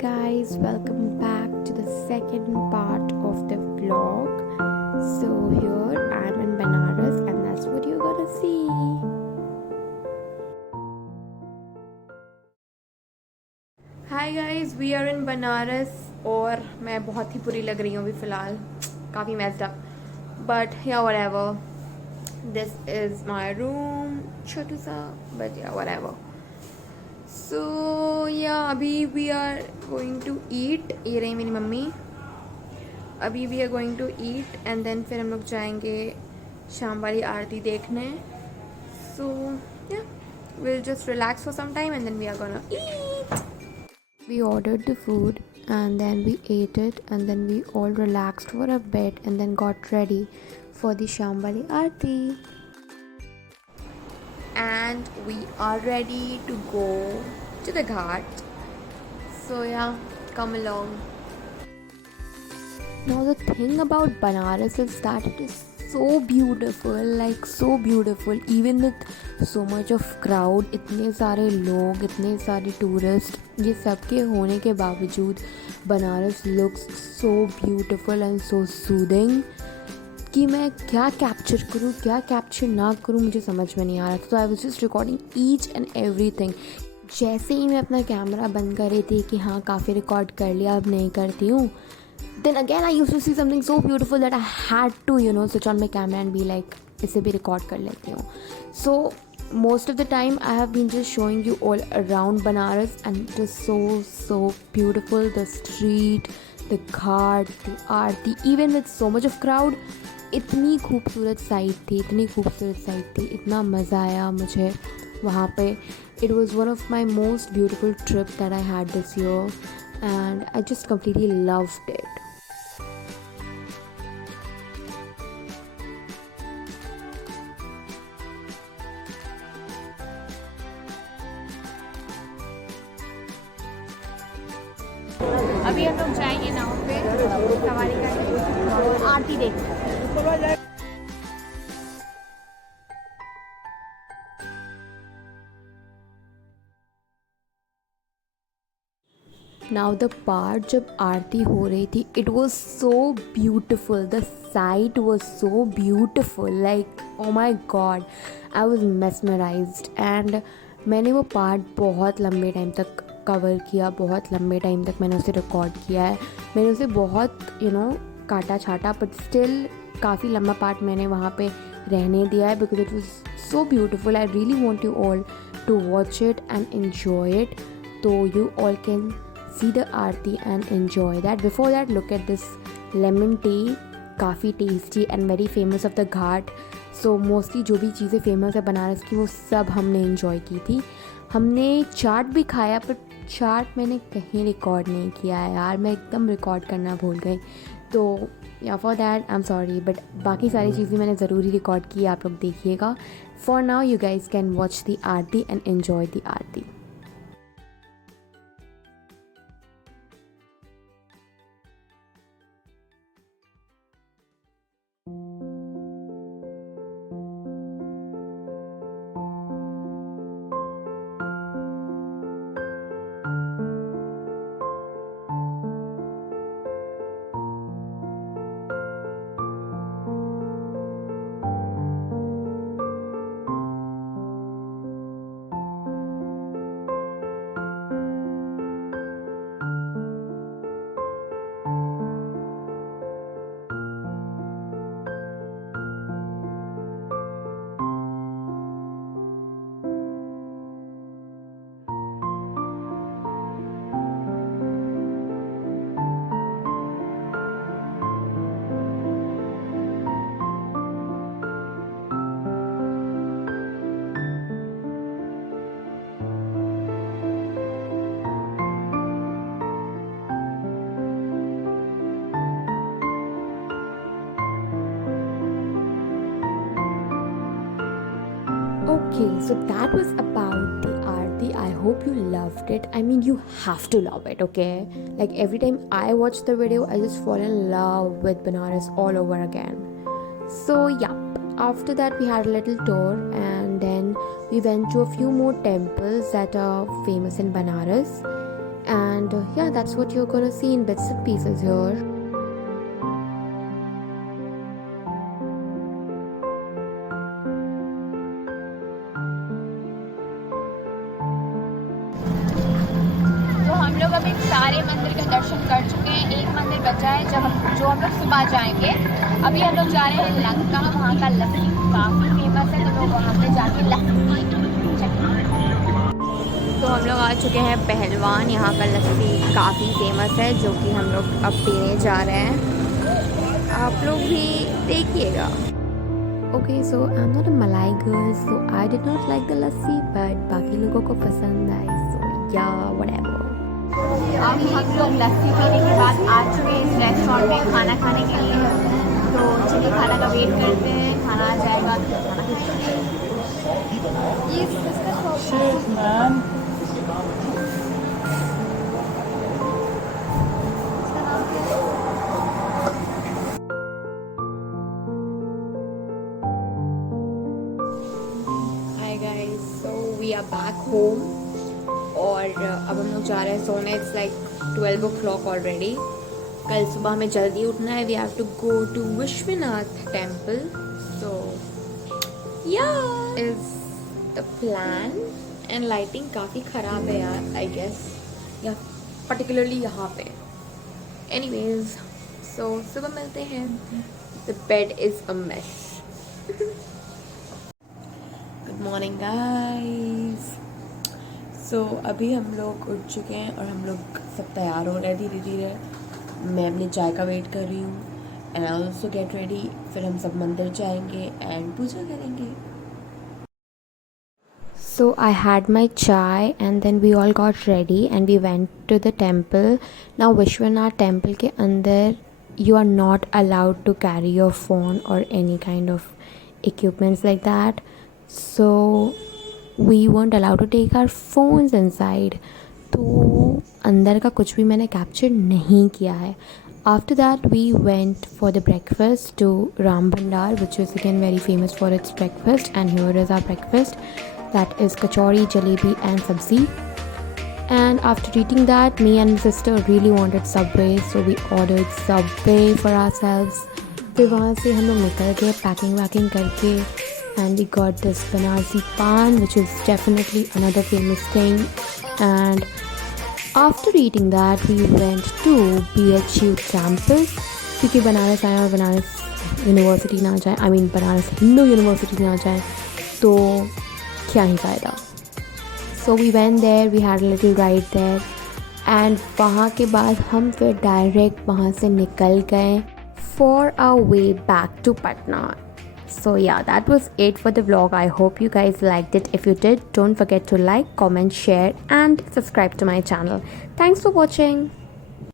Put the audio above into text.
guys, welcome back to the second part of the vlog. So here I'm in Banaras and that's what you're gonna see. Hi guys, we are in Banaras और मैं बहुत ही बुरी लग रही हूँ अभी फ़िलहाल, काफ़ी messed up. But yeah, whatever. This is my room, छोटू सा, but yeah, whatever. So yeah, अभी we are going to eat. ये रही मेरी मम्मी. अभी we are going to eat and then फिर हम लोग जाएंगे शाम वाली आरती देखने. So yeah, we'll just relax for some time and then we are gonna eat. We ordered the food and then we ate it and then we all relaxed for a bit and then got ready for the शाम वाली आरती. And we are ready to go to the ghat. So yeah, come along. Now the thing about Banaras is that it is so beautiful, like so beautiful, even with so much of crowd, इतने सारे लोग, इतने सारे tourists, ये सब के होने के बावजूद Banaras looks so beautiful and so soothing कि मैं क्या कैप्चर करूँ क्या कैप्चर ना करूँ मुझे समझ में नहीं आ रहा था. तो I was just recording each and everything. जैसे ही मैं अपना कैमरा बंद कर रही थी कि हाँ काफ़ी रिकॉर्ड कर लिया अब नहीं करती हूँ, then again I used to see something so beautiful that I had to switch on my camera and be like इसे भी रिकॉर्ड कर लेती हूँ. सो most of the time I have been just showing you all around Banaras and it is so beautiful. The street, the ghat, the aarti, even with so much of crowd, इतनी खूबसूरत साइट थी, इतना मज़ा आया मुझे वहाँ पे. It was one of my most beautiful trip that I had this year and I just completely loved it. अभी हम लोग जाएंगे नाव पे सवारी करके आरती देखने. Now the part जब आरती हो रही थी, it was so beautiful. The sight was so beautiful. Like oh my god, I was mesmerized. And मैंने वो पार्ट बहुत लंबे टाइम तक कवर किया, बहुत लंबे टाइम तक मैंने उसे रिकॉर्ड किया है. मैंने उसे बहुत काटा छाटा बट स्टिल काफ़ी लंबा पार्ट मैंने वहाँ पे रहने दिया है because it was so beautiful. I really want you all to watch it and enjoy it. तो you all can see the aarti and enjoy that. Before that, look at this lemon tea, काफ़ी tasty and very famous of the ghat. So mostly जो भी चीज़ें फेमस है बनारस की वो सब हमने enjoy की थी. हमने चाट भी खाया पर चाट मैंने कहीं रिकॉर्ड नहीं किया है यार, मैं एकदम रिकॉर्ड करना भूल गई. तो या for that I am sorry but बाकी सारी चीज़ें मैंने ज़रूरी रिकॉर्ड की, आप लोग देखिएगा. For now you guys can watch the Aarti and enjoy the Aarti. Okay, so that was about the aarti. I hope you loved it. I mean, you have to love it, okay? Like every time I watch the video, I just fall in love with Banaras all over again. So yeah, after that we had a little tour and then we went to a few more temples that are famous in Banaras. And yeah, that's what you're gonna see in bits and pieces here. तो हम लोग अभी सारे मंदिर का दर्शन कर चुके हैं। एक मंदिर बचा है जो हम लोग सुबह जाएंगे। अभी हम लोग जा रहे हैं लंका। वहाँ का लस्सी काफ़ी फेमस है, तो लोग वहाँ पे जाके लस्सी। तो हम लोग आ चुके हैं पहलवान। यहाँ का लस्सी काफ़ी फेमस है, जो कि हम लोग अब पीने जा रहे हैं। आप लोग भी देखिएगा। Okay, so I'm not a Malai girl, so I did not like the lassi, but बाकी लोगों को पसंद आई, so yeah, whatever. अब हम लोग लस्सी पीने के बाद आ चुके हैं इस रेस्टोरेंट में खाना खाने के लिए। तो चलिए खाना का वेट करते हैं, खाना आ जाएगा तो खाना खाते हैं। Hi guys, so we are back home और अब हम लोग जा रहे हैं सोने। It's like 12 o'clock already. कल सुबह हमें जल्दी उठना है। We have to go to Vishwanath temple, so ya is the plan. And lighting काफ़ी ख़राब है यार, आई गेस, या पर्टिकुलरली यहाँ पे। एनीवेज, सो सुबह मिलते हैं। The bed is a mess. Good morning guys. So अभी हम लोग उठ चुके हैं और हम लोग सब तैयार हो रहे हैं धीरे धीरे। मैं अपनी चाय का वेट कर रही हूँ and I also get ready. फिर हम सब मंदिर जाएंगे एंड पूजा करेंगे। So I had my chai and then we all got ready and we went to the temple. Now Vishwanath temple के अंदर you are not allowed to carry your phone or any kind of equipments like that. So we weren't allowed to take our phones inside. तो अंदर का कुछ भी मैंने कैप्चर नहीं किया है। After that we went for the breakfast to Ram Bhandar, which is again very famous for its breakfast, and here is our breakfast. That is kachori, jalebi and sabzi. And after eating that, me and my sister really wanted Subway, so we ordered Subway for ourselves. फिर वहाँ से हम लोग निकल गए पैकिंग वैकिंग करके, and we got this Banarsi Pan, which is definitely another famous thing. And after eating that, we went to BHU campus, क्योंकि बनारस आए और बनारस यूनिवर्सिटी ना जाए, I mean Banaras Hindu University ना जाए तो क्या ही फ़ायदा। So we went there, we had a little ride there and वहाँ के बाद हम फिर डायरेक्ट वहाँ से निकल गए for our way back to Patna. So yeah, that was it for the vlog. I hope you guys liked it. If you did, don't forget to like, comment, share and subscribe to my channel. Thanks for watching.